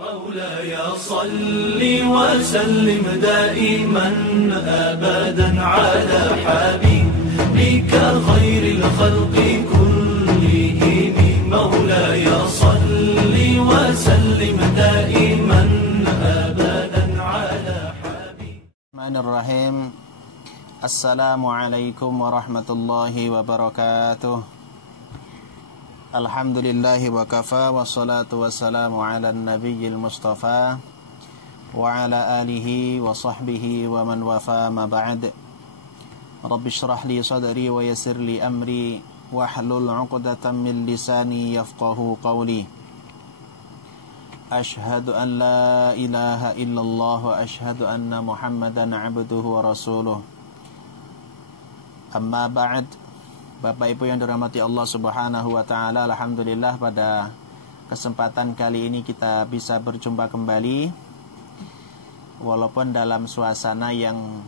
مولاي صل وسلم دائما أبدا على حبيبك خير الخلق كلهم مولاي صل وسلم دائما أبدا على حبيبك. الرحمن الرحيم. السلام عليكم ورحمة الله وبركاته. Alhamdulillahi wa kafa wassalatu wassalamu ala nabiyil mustafa wa ala alihi wa sahbihi wa man wafa ma ba'd. Rabbi shrah li sadri wa yassir li amri wa hlul 'uqdatam min lisani yafqahu qawli. Ashhadu an la ilaha illallah wa ashhadu anna Muhammadan 'abduhu wa rasuluh. Amma ba'd. Bapak Ibu yang dirahmati Allah Subhanahu wa taala, alhamdulillah pada kesempatan kali ini kita bisa berjumpa kembali walaupun dalam suasana yang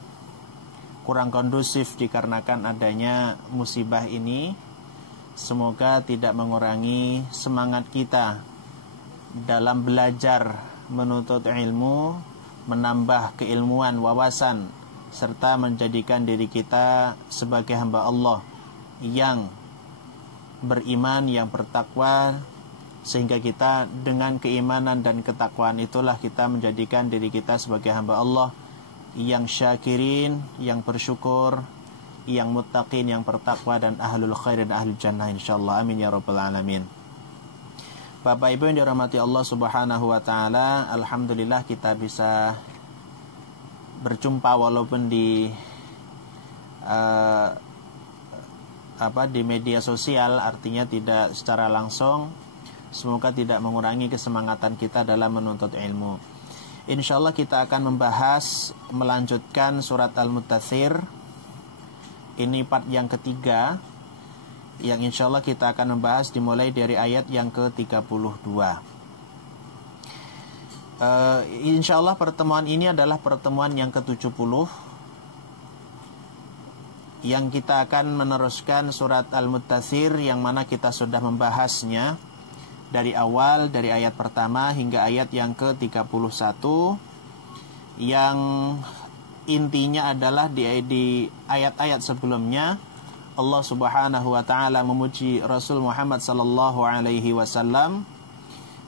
kurang kondusif dikarenakan adanya musibah ini. Semoga tidak mengurangi semangat kita dalam belajar menuntut ilmu, menambah keilmuan, wawasan, serta menjadikan diri kita sebagai hamba Allah yang beriman, yang bertakwa, sehingga kita dengan keimanan dan ketakwaan itulah kita menjadikan diri kita sebagai hamba Allah yang syakirin, yang bersyukur, yang muttaqin, yang bertakwa, dan ahlul khair dan ahlul jannah insyaallah. Amin ya rabbal alamin. Bapak Ibu yang dirahmati Allah Subhanahu wa taala, alhamdulillah kita bisa berjumpa walaupun di media sosial, artinya tidak secara langsung. Semoga tidak mengurangi kesemangatan kita dalam menuntut ilmu. InsyaAllah kita akan melanjutkan surat Al-Mudaththir. Ini part yang ketiga, yang insyaAllah kita akan membahas dimulai dari ayat yang ke-32. InsyaAllah pertemuan ini adalah pertemuan yang ke-70, yang kita akan meneruskan surat Al-Mudaththir, yang mana kita sudah membahasnya dari awal, dari ayat pertama hingga ayat yang ke-31, yang intinya adalah di ayat-ayat sebelumnya Allah Subhanahu wa taala memuji Rasul Muhammad sallallahu alaihi wasallam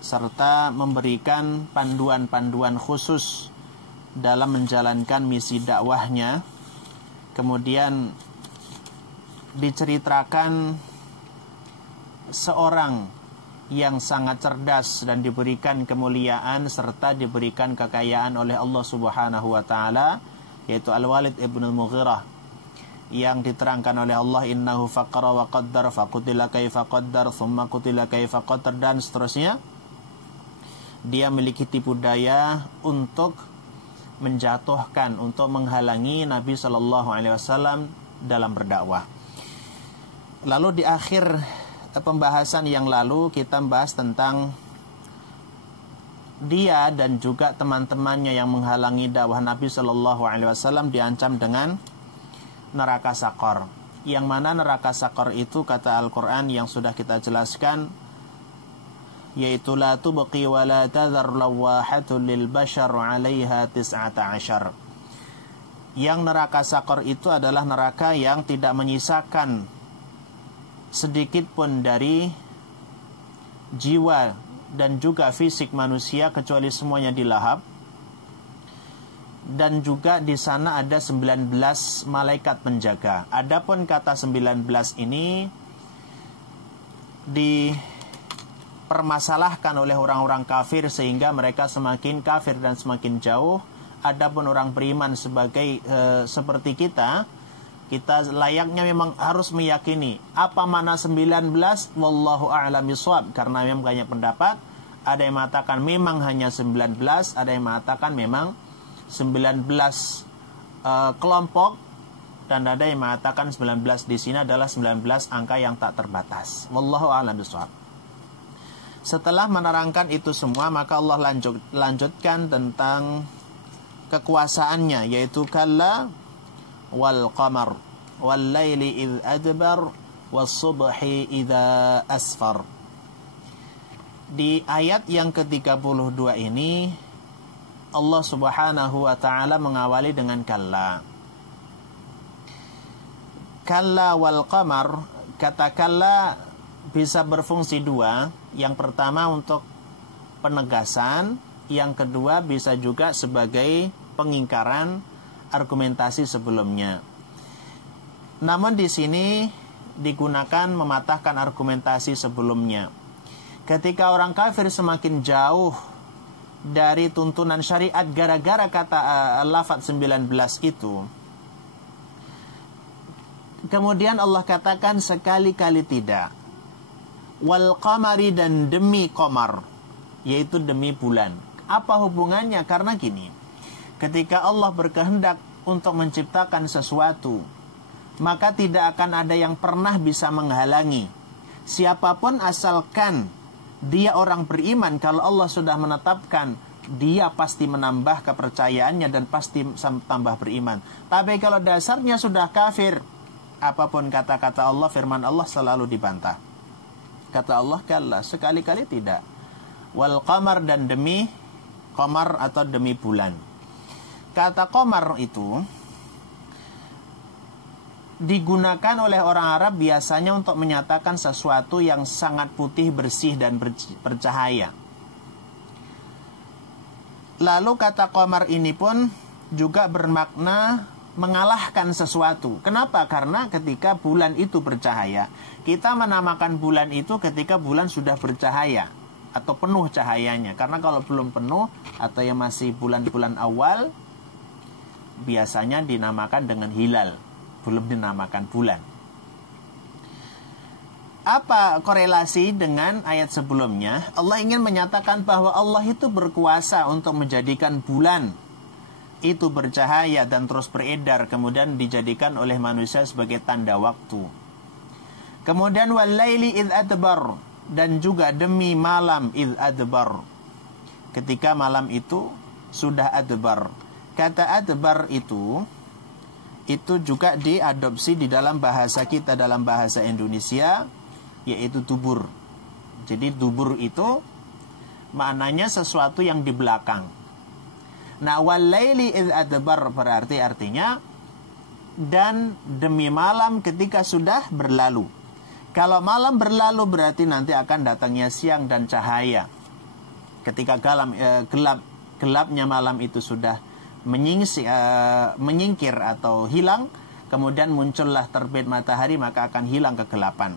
serta memberikan panduan-panduan khusus dalam menjalankan misi dakwahnya. Kemudian diceritakan seorang yang sangat cerdas dan diberikan kemuliaan serta diberikan kekayaan oleh Allah Subhanahu wa taala, yaitu Al-Walid ibn Al-Mughirah, yang diterangkan oleh Allah, innahu faqara wa qaddar faqutila kaifa qaddar thumma qutila kaifa qaddar, dan seterusnya. Dia memiliki tipu daya untuk menjatuhkan, untuk menghalangi Nabi Shallallahu Alaihi Wasallam dalam berdakwah. Lalu di akhir pembahasan yang lalu kita membahas tentang dia dan juga teman-temannya yang menghalangi dakwah Nabi Shallallahu Alaihi Wasallam diancam dengan neraka Saqar. Yang mana neraka Saqar itu, kata Al-Quran yang sudah kita jelaskan, yaitu la tubqi wa la tadhar lawahatun lil bashar 'alaiha 19. Yang neraka Saqar itu adalah neraka yang tidak menyisakan sedikit pun dari jiwa dan juga fisik manusia kecuali semuanya dilahap. Dan juga di sana ada 19 malaikat penjaga. Adapun kata 19 ini dipermasalahkan oleh orang-orang kafir sehingga mereka semakin kafir dan semakin jauh. Adapun orang beriman seperti kita layaknya memang harus meyakini apa mana 19, wallahu a'lam bishawab, karena memang banyak pendapat. Ada yang mengatakan memang hanya 19, ada yang mengatakan memang 19 kelompok, dan ada yang mengatakan 19 di sini adalah 19 angka yang tak terbatas. Wallahu a'lam bishawab. Setelah menerangkan itu semua, maka Allah lanjutkan tentang kekuasaannya, yaitu kalla wal qamar wal laili idh adbar was subhi idza asfar. Di ayat yang ke-32 ini Allah Subhanahu wa taala mengawali dengan kalla. Kalla wal qamar, kata kalla bisa berfungsi dua. Yang pertama untuk penegasan, yang kedua bisa juga sebagai pengingkaran argumentasi sebelumnya. Namun di sini digunakan mematahkan argumentasi sebelumnya. Ketika orang kafir semakin jauh dari tuntunan syariat gara-gara kata lafaz 19 itu, kemudian Allah katakan sekali-kali tidak. Wal qamari, dan demi qamar, yaitu demi bulan. Apa hubungannya? Karena gini, ketika Allah berkehendak untuk menciptakan sesuatu, maka tidak akan ada yang pernah bisa menghalangi. Siapapun asalkan dia orang beriman, kalau Allah sudah menetapkan, dia pasti menambah kepercayaannya dan pasti tambah beriman. Tapi kalau dasarnya sudah kafir, apapun kata-kata Allah, firman Allah selalu dibantah. Kata Allah, kalla, sekali-kali tidak. Wal qamar, dan demi qamar atau demi bulan. Kata qamar itu digunakan oleh orang Arab biasanya untuk menyatakan sesuatu yang sangat putih, bersih, dan bercahaya. Lalu kata qamar ini pun juga bermakna mengalahkan sesuatu. Kenapa? Karena ketika bulan itu bercahaya, kita menamakan bulan itu ketika bulan sudah bercahaya atau penuh cahayanya. Karena kalau belum penuh atau yang masih bulan-bulan awal, biasanya dinamakan dengan hilal, belum dinamakan bulan. Apa korelasi dengan ayat sebelumnya? Allah ingin menyatakan bahwa Allah itu berkuasa untuk menjadikan bulan itu bercahaya dan terus beredar, kemudian dijadikan oleh manusia sebagai tanda waktu. Kemudian wal-laili idh adbar, dan juga demi malam idh adbar, ketika malam itu sudah adbar. Kata adbar itu juga diadopsi di dalam bahasa kita, dalam bahasa Indonesia, yaitu dubur. Jadi dubur itu maknanya sesuatu yang di belakang. Nah, wal-laili idh adbar berarti artinya dan demi malam ketika sudah berlalu. Kalau malam berlalu berarti nanti akan datangnya siang dan cahaya. Ketika gelapnya malam itu sudah menyingkir atau hilang, kemudian muncullah terbit matahari, maka akan hilang kegelapan.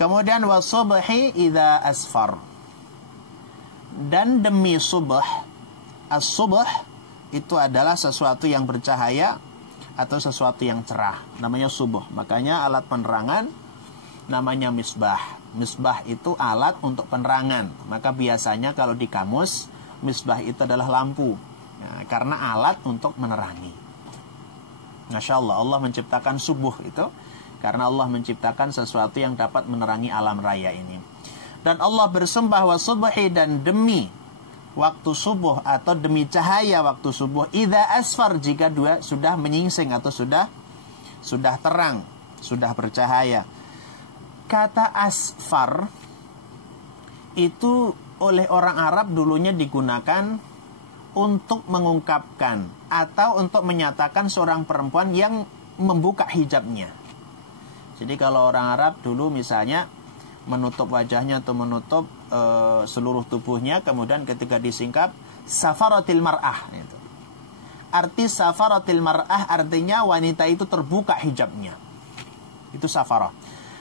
Kemudian wasubhi idza asfar, dan demi subuh. As-subuh itu adalah sesuatu yang bercahaya atau sesuatu yang cerah, namanya subuh. Makanya alat penerangan namanya misbah. Misbah itu alat untuk penerangan. Maka biasanya kalau di kamus, misbah itu adalah lampu. Nah, karena alat untuk menerangi. Masya Allah, Allah menciptakan subuh itu karena Allah menciptakan sesuatu yang dapat menerangi alam raya ini. Dan Allah bersumpah wasubhi, dan demi waktu subuh atau demi cahaya waktu subuh, idza asfar, jika dua sudah menyingsing atau sudah terang, sudah bercahaya. Kata asfar itu oleh orang Arab dulunya digunakan untuk mengungkapkan atau untuk menyatakan seorang perempuan yang membuka hijabnya. Jadi kalau orang Arab dulu misalnya menutup wajahnya atau menutup seluruh tubuhnya, kemudian ketika disingkap safaratil mar'ah itu. Arti safaratil mar'ah artinya wanita itu terbuka hijabnya. Itu safarah.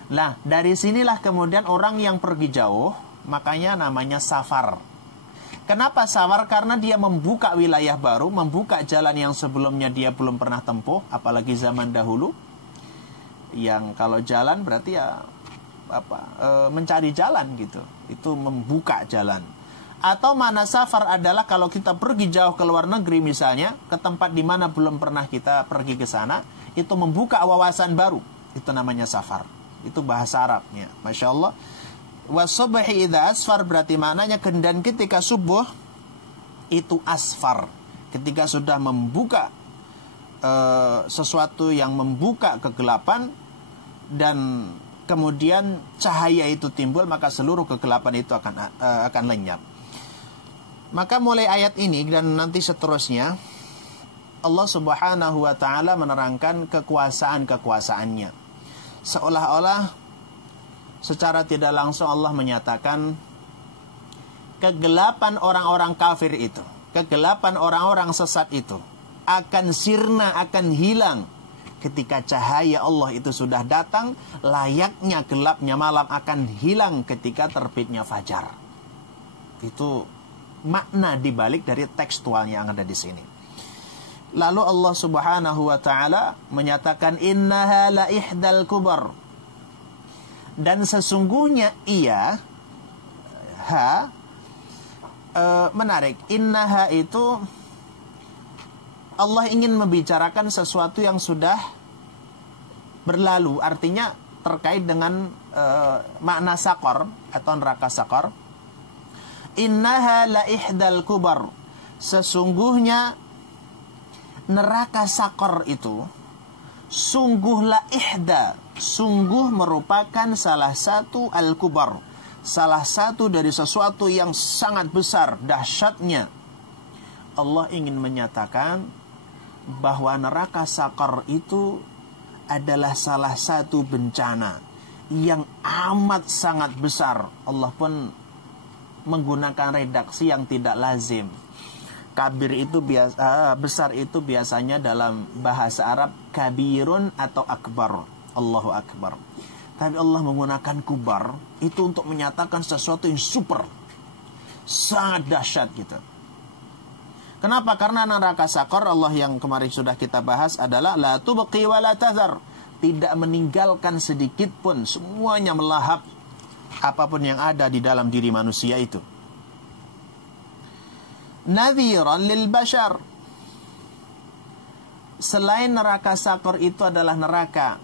Nah, dari sinilah kemudian orang yang pergi jauh, makanya namanya safar. Kenapa safar? Karena dia membuka wilayah baru, membuka jalan yang sebelumnya dia belum pernah tempuh, apalagi zaman dahulu. Yang kalau jalan berarti ya mencari jalan gitu. Itu membuka jalan. Atau mana safar adalah kalau kita pergi jauh ke luar negeri misalnya, ke tempat di mana belum pernah kita pergi ke sana, itu membuka wawasan baru. Itu namanya safar. Itu bahasa Arabnya. Masya Allah. Wasubhi idza asfar berarti maknanya dan ketika subuh itu asfar. Ketika sudah membuka sesuatu yang membuka kegelapan dan kemudian cahaya itu timbul, maka seluruh kegelapan itu akan lenyap. Maka mulai ayat ini dan nanti seterusnya, Allah Subhanahu wa ta'ala menerangkan kekuasaan-kekuasaannya. Seolah-olah secara tidak langsung Allah menyatakan kegelapan orang-orang kafir itu, kegelapan orang-orang sesat itu akan sirna, akan hilang ketika cahaya Allah itu sudah datang. Layaknya gelapnya malam akan hilang ketika terbitnya fajar. Itu makna dibalik dari tekstual yang ada di sini. Lalu Allah Subhanahu wa ta'ala menyatakan innaha la ihdal kubar, dan sesungguhnya ia menarik. Innaha itu Allah ingin membicarakan sesuatu yang sudah berlalu, artinya terkait dengan makna sakor atau neraka sakor. Innaha la ihdal kubar, sesungguhnya neraka sakor itu sungguh la ihda, sungguh merupakan salah satu al-kubar, salah satu dari sesuatu yang sangat besar dahsyatnya. Allah ingin menyatakan bahwa neraka sakor itu adalah salah satu bencana yang amat sangat besar. Allah pun menggunakan redaksi yang tidak lazim. Kabir itu besar itu biasanya dalam bahasa Arab kabirun atau akbar, Allahu akbar. Tapi Allah menggunakan kubar itu untuk menyatakan sesuatu yang super, sangat dahsyat gitu. Kenapa? Karena neraka sakor, Allah yang kemarin sudah kita bahas adalah la tubqi wa la tazar, tidak meninggalkan sedikit pun, semuanya melahap apapun yang ada di dalam diri manusia itu. Nadhiran lil bashar, selain neraka sakor itu adalah neraka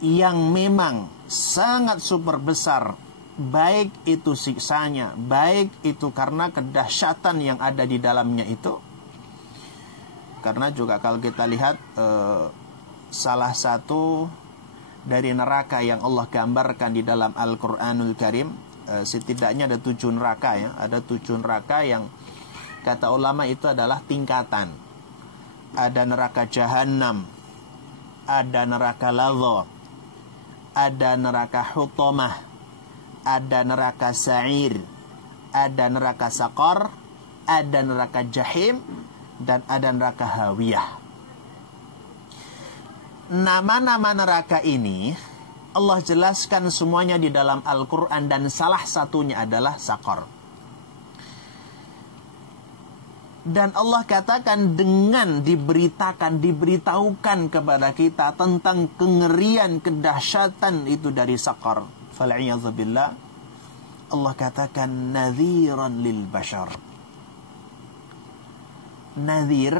yang memang sangat super besar, baik itu siksanya, baik itu karena kedahsyatan yang ada di dalamnya itu. Karena juga kalau kita lihat salah satu dari neraka yang Allah gambarkan di dalam Al-Quranul Karim, setidaknya ada 7 neraka ya. Ada 7 neraka yang kata ulama itu adalah tingkatan. Ada neraka Jahannam, ada neraka Ladha, ada neraka Hutamah, ada neraka Sa'ir, ada neraka Saqar, ada neraka Jahim, dan ada neraka Hawiyah. Nama-nama neraka ini Allah jelaskan semuanya di dalam Al-Quran, dan salah satunya adalah Saqar. Dan Allah katakan dengan diberitahukan kepada kita tentang kengerian, kedahsyatan itu dari Saqar. Fal'iyadzubillah, Allah katakan nadhiran lil bashar. Nadhir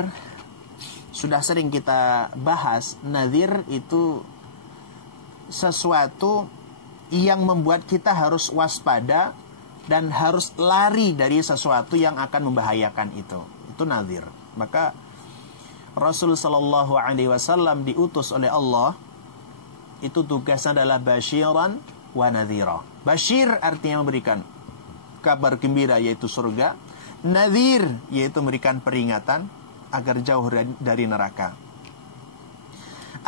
sudah sering kita bahas. Nadhir itu sesuatu yang membuat kita harus waspada dan harus lari dari sesuatu yang akan membahayakan itu. Itu nadhir. Maka Rasul sallallahu alaihi wasallam diutus oleh Allah, itu tugasnya adalah basyiran wa nadhira. Basyir artinya memberikan kabar gembira yaitu surga. Nadhir yaitu memberikan peringatan agar jauh dari neraka.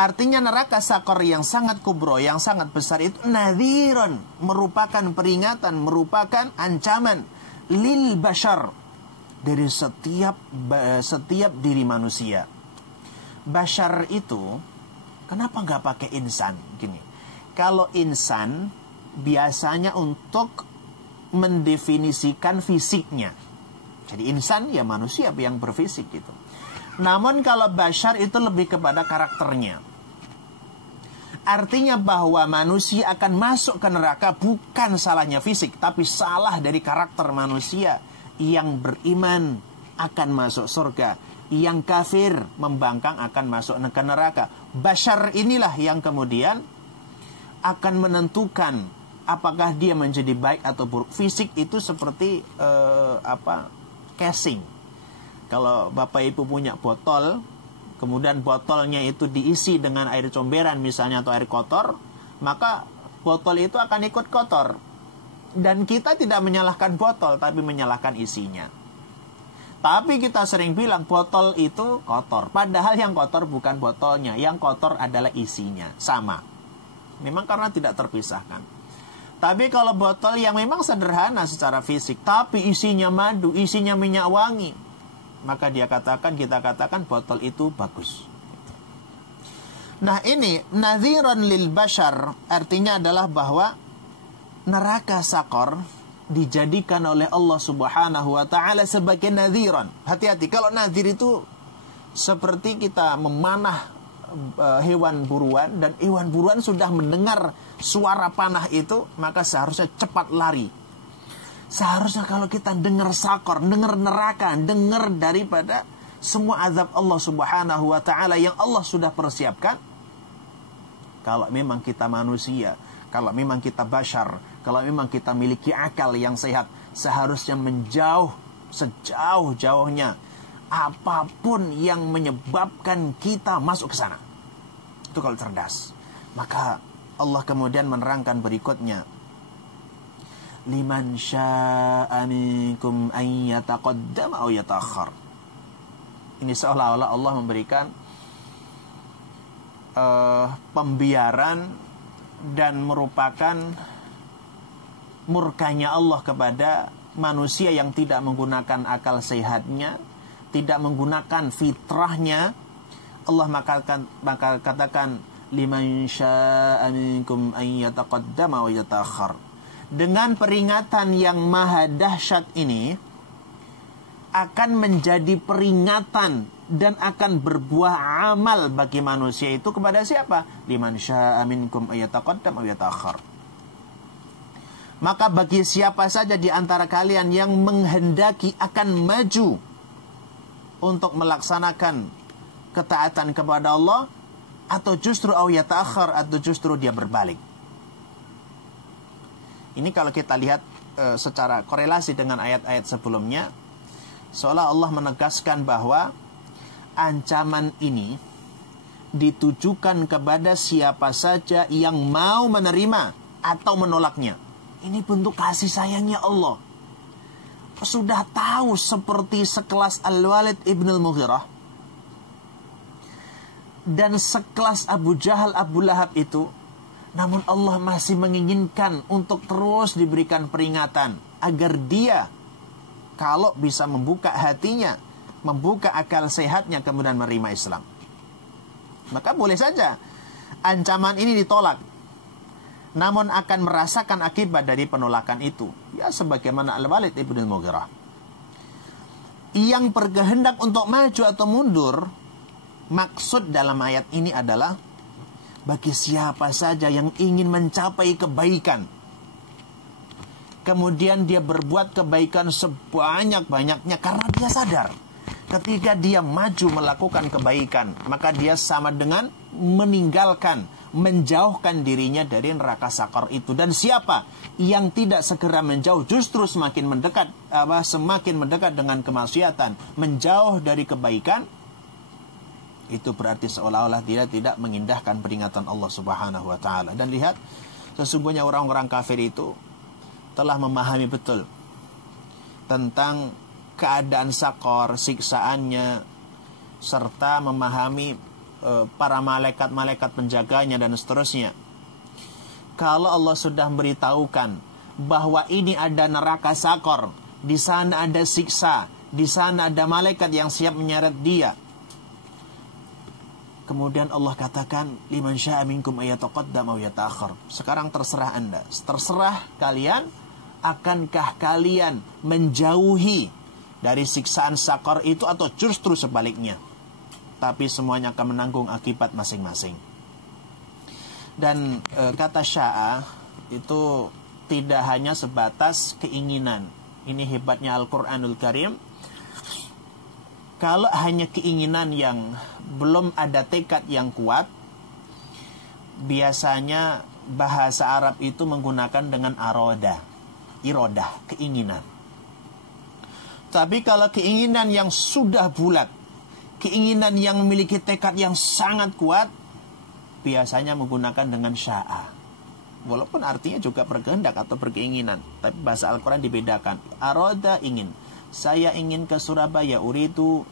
Artinya neraka Saqar yang sangat kubro, yang sangat besar itu nadhiran, merupakan peringatan, merupakan ancaman lil bashar, dari setiap diri manusia. Bashar itu kenapa nggak pakai insan? Gini, kalau insan biasanya untuk mendefinisikan fisiknya. Jadi insan ya manusia yang berfisik gitu. Namun kalau bashar itu lebih kepada karakternya. Artinya bahwa manusia akan masuk ke neraka bukan salahnya fisik, tapi salah dari karakter manusia. Yang beriman akan masuk surga, yang kafir membangkang akan masuk ke neraka. Bashar inilah yang kemudian akan menentukan apakah dia menjadi baik atau buruk. Fisik itu seperti casing. Kalau bapak ibu punya botol, kemudian botolnya itu diisi dengan air comberan misalnya atau air kotor, maka botol itu akan ikut kotor. Dan kita tidak menyalahkan botol, tapi menyalahkan isinya. Tapi kita sering bilang botol itu kotor. Padahal yang kotor bukan botolnya, yang kotor adalah isinya. Sama. Memang karena tidak terpisahkan. Tapi kalau botol yang memang sederhana secara fisik, tapi isinya madu, isinya minyak wangi, maka kita katakan botol itu bagus. Nah ini, nadhiran lil bashar, artinya adalah bahwa neraka Saqar dijadikan oleh Allah Subhanahu wa ta'ala sebagai nadhiran. Hati-hati, kalau nadhir itu seperti kita memanah hewan buruan, dan hewan buruan sudah mendengar suara panah itu, maka seharusnya cepat lari. Seharusnya kalau kita dengar Saqar, dengar neraka, dengar daripada semua azab Allah Subhanahu wa ta'ala yang Allah sudah persiapkan, kalau memang kita manusia, kalau memang kita bashar, kalau memang kita miliki akal yang sehat, seharusnya menjauh sejauh-jauhnya apapun yang menyebabkan kita masuk ke sana. Itu kalau cerdas. Maka Allah kemudian menerangkan berikutnya, liman syaa'a minkum an yataqaddama aw yata'akhkhar. Ini seolah-olah Allah memberikan pembiaran dan merupakan murkanya Allah kepada manusia yang tidak menggunakan akal sehatnya, tidak menggunakan fitrahnya. Allah maka katakan liman syaa'a minkum an yataqaddama wa yata'akhkhar. Dengan peringatan yang maha dahsyat ini akan menjadi peringatan dan akan berbuah amal bagi manusia itu kepada siapa? Liman syaa'a minkum an yataqaddama wa yata'akhkhar. Maka bagi siapa saja di antara kalian yang menghendaki akan maju untuk melaksanakan ketaatan kepada Allah, atau justru aw yata'akhkhar, atau justru dia berbalik. Ini kalau kita lihat secara korelasi dengan ayat-ayat sebelumnya, seolah Allah menegaskan bahwa ancaman ini ditujukan kepada siapa saja yang mau menerima atau menolaknya. Ini bentuk kasih sayangnya Allah. Sudah tahu seperti sekelas Al-Walid ibn al-Mughirah dan sekelas Abu Jahal, Abu Lahab itu, namun Allah masih menginginkan untuk terus diberikan peringatan agar dia, kalau bisa membuka hatinya, membuka akal sehatnya, kemudian menerima Islam. Maka boleh saja ancaman ini ditolak, namun akan merasakan akibat dari penolakan itu. Ya sebagaimana Al-Walid ibn al-Mughirah yang berkehendak untuk maju atau mundur. Maksud dalam ayat ini adalah bagi siapa saja yang ingin mencapai kebaikan, kemudian dia berbuat kebaikan sebanyak-banyaknya karena dia sadar ketika dia maju melakukan kebaikan, maka dia sama dengan meninggalkan, menjauhkan dirinya dari neraka Saqar itu. Dan siapa yang tidak segera menjauh, justru semakin mendekat dengan kemaksiatan, menjauh dari kebaikan, itu berarti seolah-olah dia tidak mengindahkan peringatan Allah Subhanahu wa ta'ala. Dan lihat, sesungguhnya orang-orang kafir itu telah memahami betul tentang keadaan Saqar, siksaannya, serta memahami para malaikat-malaikat penjaganya dan seterusnya. Kalau Allah sudah memberitahukan bahwa ini ada neraka Saqar, di sana ada siksa, di sana ada malaikat yang siap menyeret dia, kemudian Allah katakan liman syaa'a minkum ayataqaddama aw yata'akhkhar. Sekarang terserah Anda, terserah kalian, akankah kalian menjauhi dari siksaan Saqar itu atau justru sebaliknya. Tapi semuanya akan menanggung akibat masing-masing. Dan kata syaa itu tidak hanya sebatas keinginan. Ini hebatnya Al-Quranul Karim. Kalau hanya keinginan yang belum ada tekad yang kuat, biasanya bahasa Arab itu menggunakan dengan irodah, keinginan. Tapi kalau keinginan yang sudah bulat, keinginan yang memiliki tekad yang sangat kuat, biasanya menggunakan dengan syaa. Walaupun artinya juga berkehendak atau berkeinginan, tapi bahasa Al-Quran dibedakan. Aroda, ingin. Saya ingin ke Surabaya. Uridu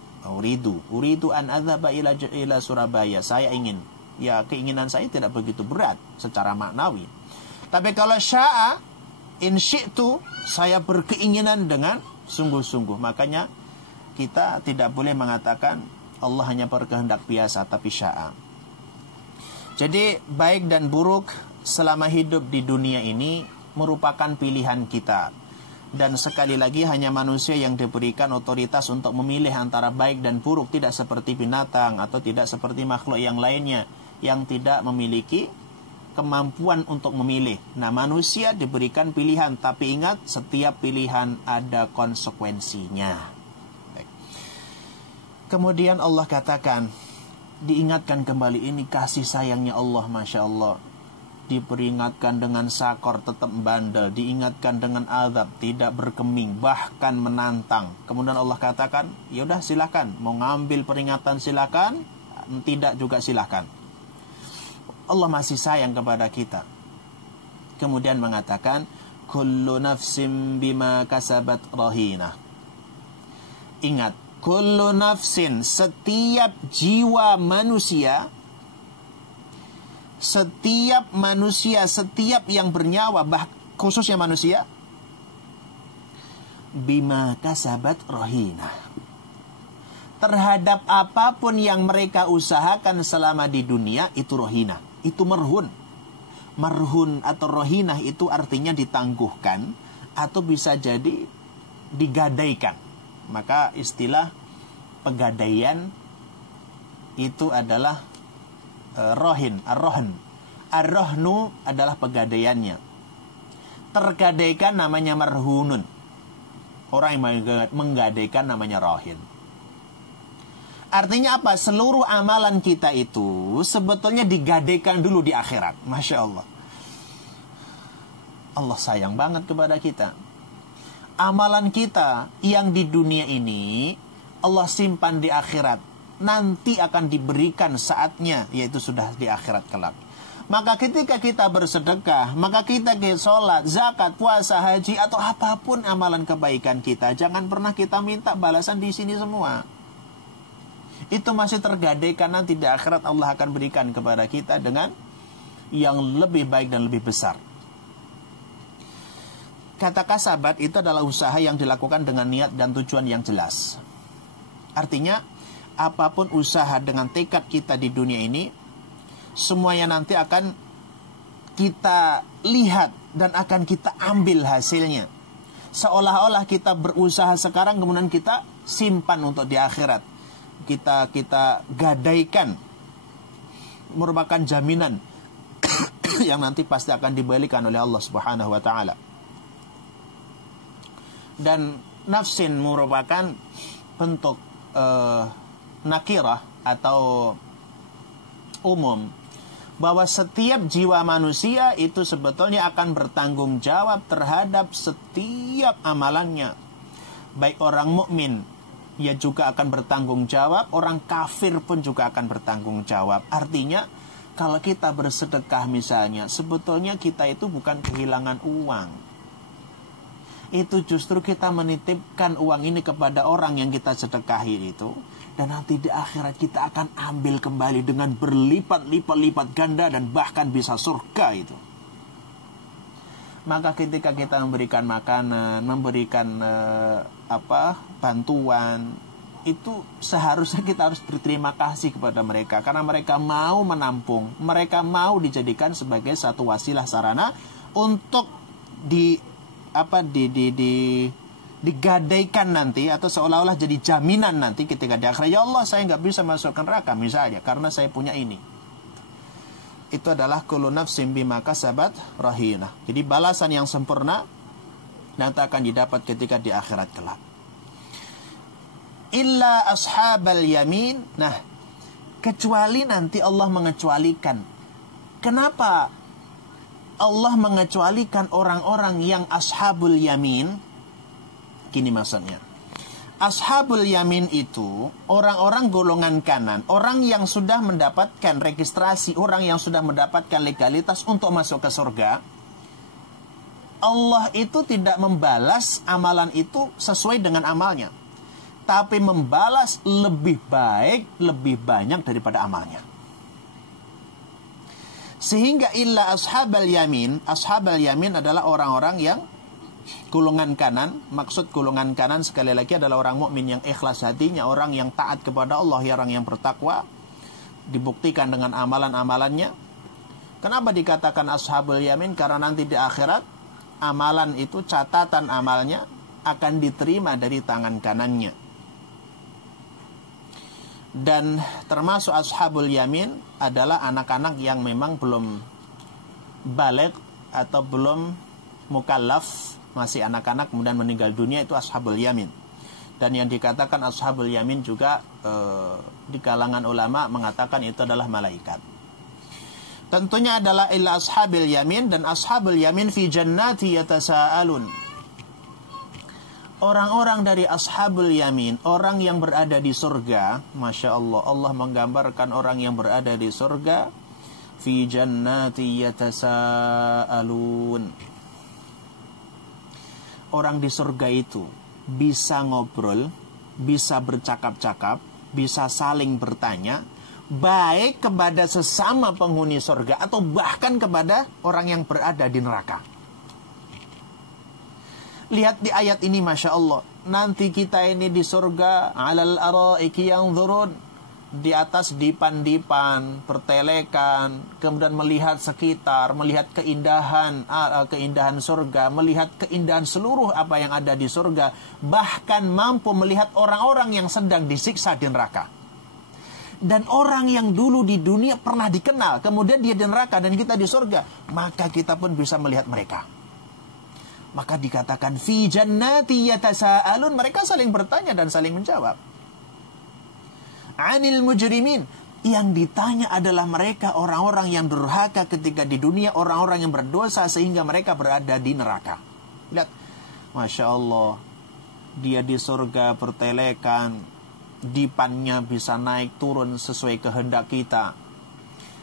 an adzhaba ila Surabaya. Saya ingin. Ya, keinginan saya tidak begitu berat secara maknawi. Tapi kalau sya'a, in syi'tu, saya berkeinginan dengan sungguh-sungguh. Makanya kita tidak boleh mengatakan Allah hanya berkehendak biasa, tapi sya'a. Jadi baik dan buruk selama hidup di dunia ini merupakan pilihan kita. Dan sekali lagi hanya manusia yang diberikan otoritas untuk memilih antara baik dan buruk. Tidak seperti binatang atau tidak seperti makhluk yang lainnya yang tidak memiliki kemampuan untuk memilih. Nah, manusia diberikan pilihan, tapi ingat, setiap pilihan ada konsekuensinya. Baik. Kemudian Allah katakan, diingatkan kembali, ini kasih sayangnya Allah, Masya Allah. Diperingatkan dengan sakor tetap bandel, diingatkan dengan azab tidak berkeming, bahkan menantang. Kemudian Allah katakan, ya udah silakan, mau ngambil peringatan silakan, tidak juga silakan. Allah masih sayang kepada kita. Kemudian mengatakan, kullu nafsin bima kasabat rahinah. Ingat, kullu nafsin, setiap jiwa manusia, setiap yang bernyawa, khususnya manusia, bima kasabat rahinah, terhadap apapun yang mereka usahakan selama di dunia, itu rohina, itu merhun. Merhun atau rohinah itu artinya ditangguhkan atau bisa jadi digadaikan. Maka istilah pegadaian itu adalah rohin, ar-rohn. Ar-rohnu adalah pegadaiannya. Tergadaikan namanya marhunun. Orang yang menggadaikan namanya rohin. Artinya apa? Seluruh amalan kita itu sebetulnya digadaikan dulu di akhirat. Masya Allah. Allah sayang banget kepada kita. Amalan kita yang di dunia ini Allah simpan di akhirat. Nanti akan diberikan saatnya, yaitu sudah di akhirat kelak. Maka ketika kita bersedekah, maka kita sholat, zakat, puasa, haji, atau apapun amalan kebaikan kita, jangan pernah kita minta balasan di sini semua. Itu masih tergadaikan, nanti di akhirat Allah akan berikan kepada kita dengan yang lebih baik dan lebih besar. Kata kasabat itu adalah usaha yang dilakukan dengan niat dan tujuan yang jelas. Artinya, apapun usaha dengan tekad kita di dunia ini, semuanya nanti akan kita lihat dan akan kita ambil hasilnya. Seolah-olah kita berusaha sekarang, kemudian kita simpan untuk di akhirat. Kita gadaikan, merupakan jaminan yang nanti pasti akan dibalikan oleh Allah Subhanahu wa ta'ala. Dan nafsin merupakan bentuk nakirah atau umum, bahwa setiap jiwa manusia itu sebetulnya akan bertanggung jawab terhadap setiap amalannya. Baik orang mukmin, ia juga akan bertanggung jawab, orang kafir pun juga akan bertanggung jawab. Artinya, kalau kita bersedekah misalnya, sebetulnya kita itu bukan kehilangan uang. Itu justru kita menitipkan uang ini kepada orang yang kita sedekahi itu, dan nanti di akhirat kita akan ambil kembali dengan berlipat-lipat ganda dan bahkan bisa surga itu. Maka ketika kita memberikan makanan, memberikan bantuan, itu seharusnya kita harus berterima kasih kepada mereka, karena mereka mau menampung, mereka mau dijadikan sebagai satu wasilah sarana untuk digadaikan nanti, atau seolah-olah jadi jaminan nanti ketika di akhirat, ya Allah, saya nggak bisa masuk ke neraka misalnya karena saya punya ini. Itu adalah kullu nafsin bima kasabat rahinah. Jadi balasan yang sempurna nanti akan didapat ketika di akhirat kelak. Illa ashabal yamin. Nah, kecuali nanti Allah mengecualikan. Kenapa Allah mengecualikan orang-orang yang ashabul yamin? Gini maksudnya. Ashabul yamin itu orang-orang golongan kanan, orang yang sudah mendapatkan registrasi, orang yang sudah mendapatkan legalitas untuk masuk ke surga. Allah itu tidak membalas amalan itu sesuai dengan amalnya, tapi membalas lebih baik, lebih banyak daripada amalnya. Sehingga illa ashabal yamin adalah orang-orang yang golongan kanan. Maksud golongan kanan sekali lagi adalah orang mukmin yang ikhlas hatinya, orang yang taat kepada Allah, orang yang bertakwa, dibuktikan dengan amalan-amalannya. Kenapa dikatakan ashabul yamin? Karena nanti di akhirat amalan itu, catatan amalnya akan diterima dari tangan kanannya. Dan termasuk ashabul yamin adalah anak-anak yang memang belum baligh atau belum mukallaf, masih anak-anak kemudian meninggal dunia, itu ashabul yamin. Dan yang dikatakan ashabul yamin juga di kalangan ulama mengatakan itu adalah malaikat. Tentunya adalah illa ashabil yamin, dan ashabul yamin fi jannati yatasaalun. Orang-orang dari ashabul yamin, orang yang berada di surga, Masya Allah, Allah menggambarkan orang yang berada di surga, fi jannati yatasaalun. Orang di surga itu bisa ngobrol, bisa bercakap-cakap, bisa saling bertanya, baik kepada sesama penghuni surga atau bahkan kepada orang yang berada di neraka. Lihat di ayat ini, Masya Allah, nanti kita ini di surga, alal araiki yanzurun, di atas dipan-dipan, bertelekan, kemudian melihat sekitar, melihat keindahan surga, melihat keindahan seluruh apa yang ada di surga, bahkan mampu melihat orang-orang yang sedang disiksa di neraka. Dan orang yang dulu di dunia pernah dikenal, kemudian dia di neraka dan kita di surga, maka kita pun bisa melihat mereka. Maka dikatakan fi jannati yatasaalun, mereka saling bertanya dan saling menjawab. Anil mujrimin, yang ditanya adalah mereka orang-orang yang durhaka ketika di dunia, orang-orang yang berdosa sehingga mereka berada di neraka. Lihat, Masya Allah, dia di surga bertelekan, dipannya bisa naik turun sesuai kehendak kita.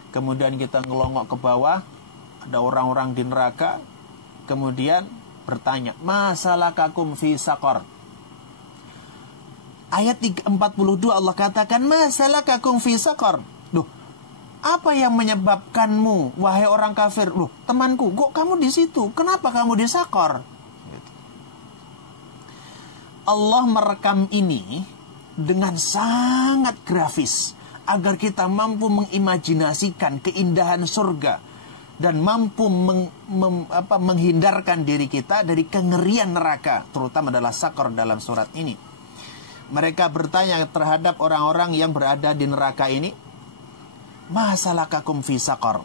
Kemudian kita ngelongok ke bawah, ada orang-orang di neraka, kemudian bertanya, masalakakum fi saqar. Ayat 42 Allah katakan, masalakakum fi saqar. Loh, apa yang menyebabkanmu wahai orang kafir? Loh, temanku, kok kamu di situ? Kenapa kamu di Saqar? Allah merekam ini dengan sangat grafis agar kita mampu mengimajinasikan keindahan surga dan mampu menghindarkan diri kita dari kengerian neraka, terutama adalah Saqar dalam surat ini. Mereka bertanya terhadap orang-orang yang berada di neraka ini, masalakakum fi saqar.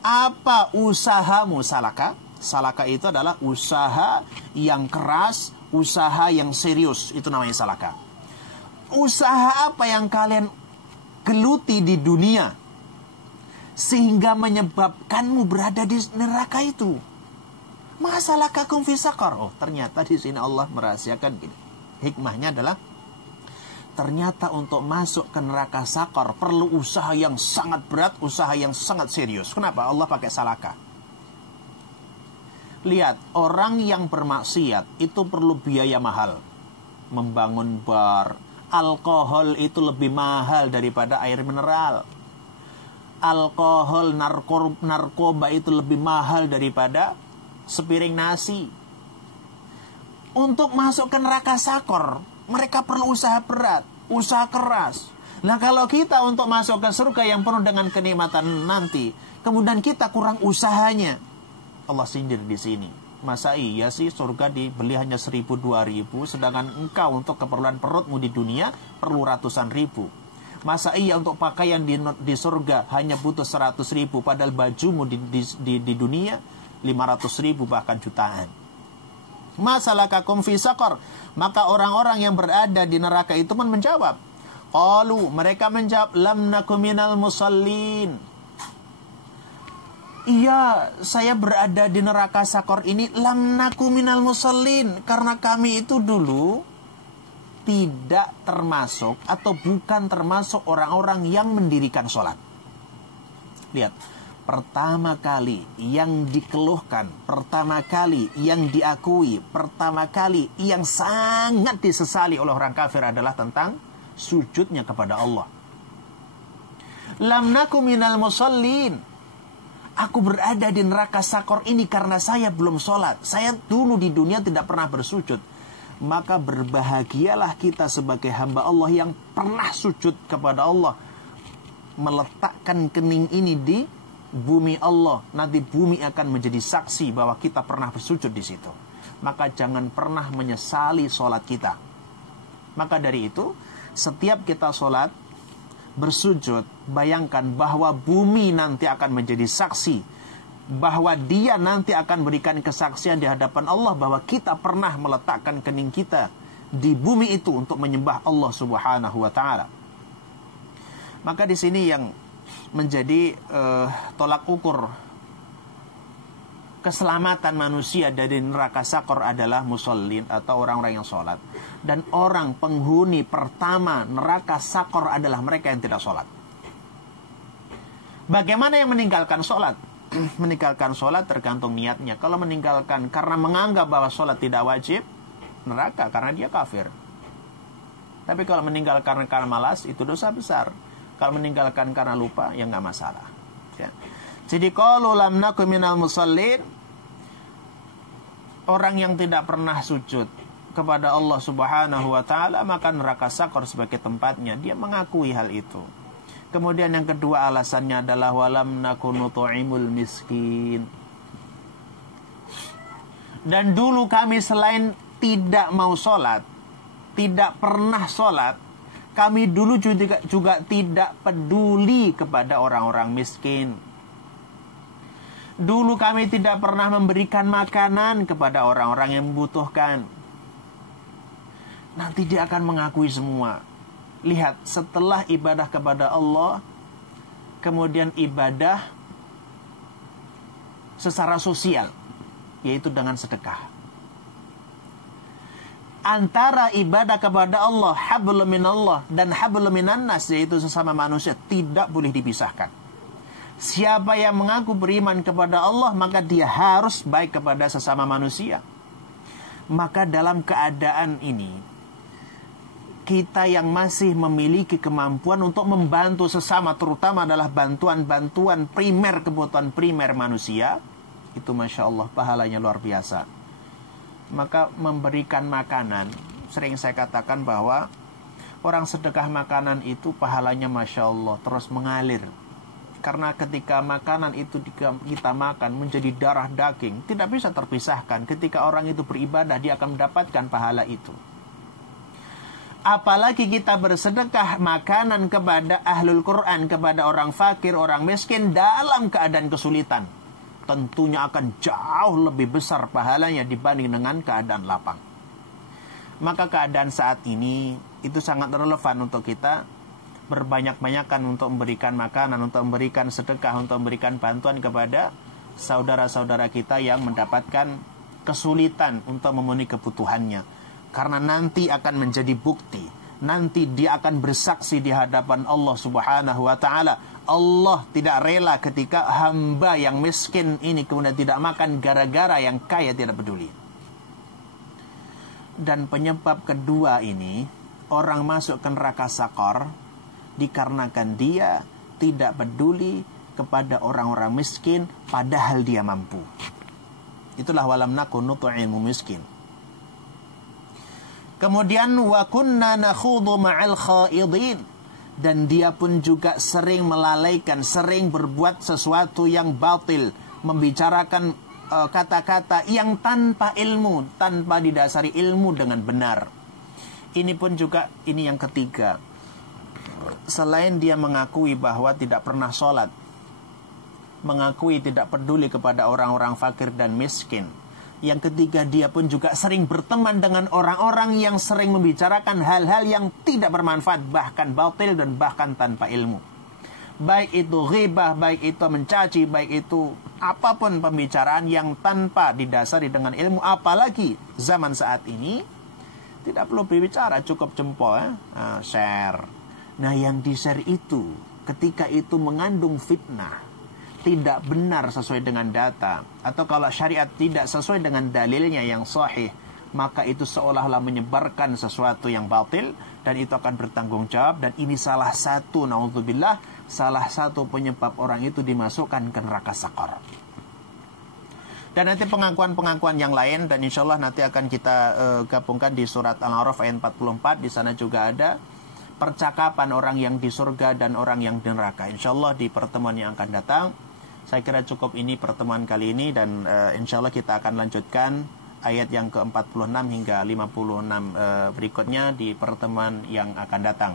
Apa usahamu? Salaka itu adalah usaha yang keras, usaha yang serius, itu namanya salaka. Usaha apa yang kalian geluti di dunia sehingga menyebabkanmu berada di neraka itu? Masalakakum fi saqar. Oh, ternyata di sini Allah merahasiakan gini. Hikmahnya adalah ternyata untuk masuk ke neraka Saqar perlu usaha yang sangat berat, usaha yang sangat serius. Kenapa? Allah pakai salaka. Lihat, orang yang bermaksiat itu perlu biaya mahal. Membangun bar, alkohol itu lebih mahal daripada air mineral. Alkohol, narkoba itu lebih mahal daripada sepiring nasi. Untuk masuk ke neraka Saqar, mereka perlu usaha berat, usaha keras. Nah, kalau kita untuk masuk ke surga yang penuh dengan kenikmatan nanti, kemudian kita kurang usahanya, Allah sindir di sini. Masa iya sih surga dibeli hanya 1.000-2.000, sedangkan engkau untuk keperluan perutmu di dunia perlu ratusan ribu. Masa iya untuk pakaian di surga hanya butuh 100.000, padahal bajumu di dunia 500.000 bahkan jutaan. Masalakakum fi saqar. Maka orang-orang yang berada di neraka itu pun menjawab. Qalu, mereka menjawab, lam nakum minal musallin. Iya, saya berada di neraka Saqar ini lam nakum minal musallin, karena kami itu dulu tidak termasuk atau bukan termasuk orang-orang yang mendirikan sholat. Lihat, pertama kali yang dikeluhkan, pertama kali yang diakui, pertama kali yang sangat disesali oleh orang kafir adalah tentang sujudnya kepada Allah. Lam naku minal musallin. Aku berada di neraka sakor ini karena saya belum sholat. Saya dulu di dunia tidak pernah bersujud. Maka berbahagialah kita sebagai hamba Allah yang pernah sujud kepada Allah. Meletakkan kening ini di bumi Allah. Nanti bumi akan menjadi saksi bahwa kita pernah bersujud di situ. Maka jangan pernah menyesali sholat kita. Maka dari itu, setiap kita sholat, bersujud, bayangkan bahwa bumi nanti akan menjadi saksi, bahwa dia nanti akan berikan kesaksian di hadapan Allah bahwa kita pernah meletakkan kening kita di bumi itu untuk menyembah Allah Subhanahu wa taala. Maka di sini yang menjadi tolak ukur keselamatan manusia dari neraka sakor adalah musallin atau orang-orang yang sholat. Dan orang penghuni pertama neraka sakor adalah mereka yang tidak sholat. Bagaimana yang meninggalkan sholat? Meninggalkan sholat tergantung niatnya. Kalau meninggalkan karena menganggap bahwa sholat tidak wajib, neraka karena dia kafir. Tapi kalau meninggalkan karena malas, itu dosa besar. Kalau meninggalkan karena lupa, ya nggak masalah. Ya. Jadi qalu lam naku minal musallin, orang yang tidak pernah sujud kepada Allah Subhanahu wa taala, maka neraka sakor sebagai tempatnya. Dia mengakui hal itu. Kemudian yang kedua alasannya adalah walam naku nutu'imul miskin. Dan dulu kami selain tidak mau sholat, tidak pernah sholat, kami dulu juga tidak peduli kepada orang-orang miskin. Dulu kami tidak pernah memberikan makanan kepada orang-orang yang membutuhkan. Nanti dia akan mengakui semua. Lihat, setelah ibadah kepada Allah, kemudian ibadah secara sosial, yaitu dengan sedekah. Antara ibadah kepada Allah, hablum minallah, dan hablum minannas, yaitu sesama manusia, tidak boleh dipisahkan. Siapa yang mengaku beriman kepada Allah, maka dia harus baik kepada sesama manusia. Maka dalam keadaan ini, kita yang masih memiliki kemampuan untuk membantu sesama, terutama adalah bantuan-bantuan primer, kebutuhan primer manusia, itu Masya Allah pahalanya luar biasa. Maka memberikan makanan, sering saya katakan bahwa orang sedekah makanan itu pahalanya Masya Allah terus mengalir. Karena ketika makanan itu kita makan menjadi darah daging, tidak bisa terpisahkan. Ketika orang itu beribadah, dia akan mendapatkan pahala itu. Apalagi kita bersedekah makanan kepada ahlul Quran, kepada orang fakir, orang miskin dalam keadaan kesulitan, tentunya akan jauh lebih besar pahalanya dibanding dengan keadaan lapang. Maka keadaan saat ini itu sangat relevan untuk kita berbanyak-banyakan untuk memberikan makanan, untuk memberikan sedekah, untuk memberikan bantuan kepada saudara-saudara kita yang mendapatkan kesulitan untuk memenuhi kebutuhannya. Karena nanti akan menjadi bukti, nanti dia akan bersaksi di hadapan Allah Subhanahu wa taala. Allah tidak rela ketika hamba yang miskin ini kemudian tidak makan gara-gara yang kaya tidak peduli. Dan penyebab kedua ini, orang masuk ke neraka sakor dikarenakan dia tidak peduli kepada orang-orang miskin padahal dia mampu. Itulah walam naku nutu'imul miskin. Kemudian wa kunna nakhudhu ma'al khaidin, dan dia pun juga sering melalaikan, sering berbuat sesuatu yang batil, membicarakan kata-kata yang tanpa ilmu, tanpa didasari ilmu dengan benar. Ini pun juga, ini yang ketiga. Selain dia mengakui bahwa tidak pernah sholat, mengakui tidak peduli kepada orang-orang fakir dan miskin, yang ketiga dia pun juga sering berteman dengan orang-orang yang sering membicarakan hal-hal yang tidak bermanfaat, bahkan batil dan bahkan tanpa ilmu. Baik itu ghibah, baik itu mencaci, baik itu apapun pembicaraan yang tanpa didasari dengan ilmu. Apalagi zaman saat ini Tidak perlu berbicara, cukup jempol share. Nah yang di-share itu, ketika itu mengandung fitnah, tidak benar sesuai dengan data, atau kalau syariat tidak sesuai dengan dalilnya yang sahih, maka itu seolah-olah menyebarkan sesuatu yang batil, dan itu akan bertanggung jawab. Dan ini salah satu, naudzubillah, salah satu penyebab orang itu dimasukkan ke neraka sakor. Dan nanti pengakuan-pengakuan yang lain, dan insya Allah nanti akan kita gabungkan di surat Al-A'raf ayat 44. Di sana juga ada percakapan orang yang di surga dan orang yang di neraka. Insya Allah di pertemuan yang akan datang. Saya kira cukup ini pertemuan kali ini, dan insya Allah kita akan lanjutkan ayat yang ke-46 hingga 56 berikutnya di pertemuan yang akan datang.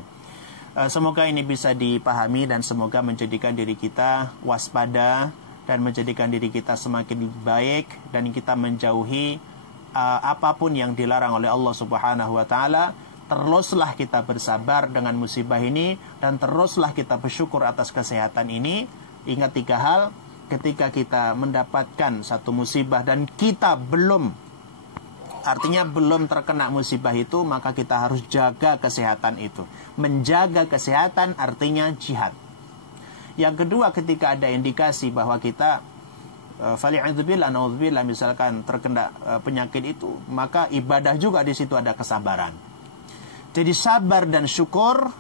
Semoga ini bisa dipahami dan semoga menjadikan diri kita waspada dan menjadikan diri kita semakin baik, dan kita menjauhi apapun yang dilarang oleh Allah Subhanahu wa taala. Teruslah kita bersabar dengan musibah ini, dan teruslah kita bersyukur atas kesehatan ini. Ingat 3 hal, ketika kita mendapatkan satu musibah dan kita belum terkena musibah itu, maka kita harus jaga kesehatan itu. Menjaga kesehatan artinya jihad. Yang kedua, ketika ada indikasi bahwa kita fali'udzubillah, na'udzubillah, misalkan terkena penyakit itu, maka ibadah juga di situ ada kesabaran. Jadi sabar dan syukur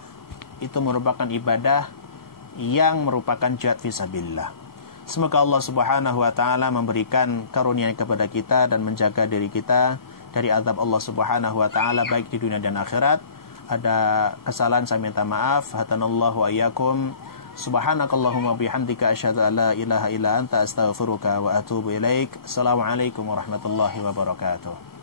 itu merupakan ibadah yang merupakan jihad fisabilillah. Semoga Allah Subhanahu wa taala memberikan karunia kepada kita dan menjaga diri kita dari azab Allah Subhanahu wa taala baik di dunia dan akhirat. Ada kesalahan saya minta maaf. Hatanallahu wa iyyakum. Subhanakallahumma bihamdika asyhadu an la ilaha illa anta astaghfiruka wa atubu ilaik. Assalamualaikum warahmatullahi wabarakatuh.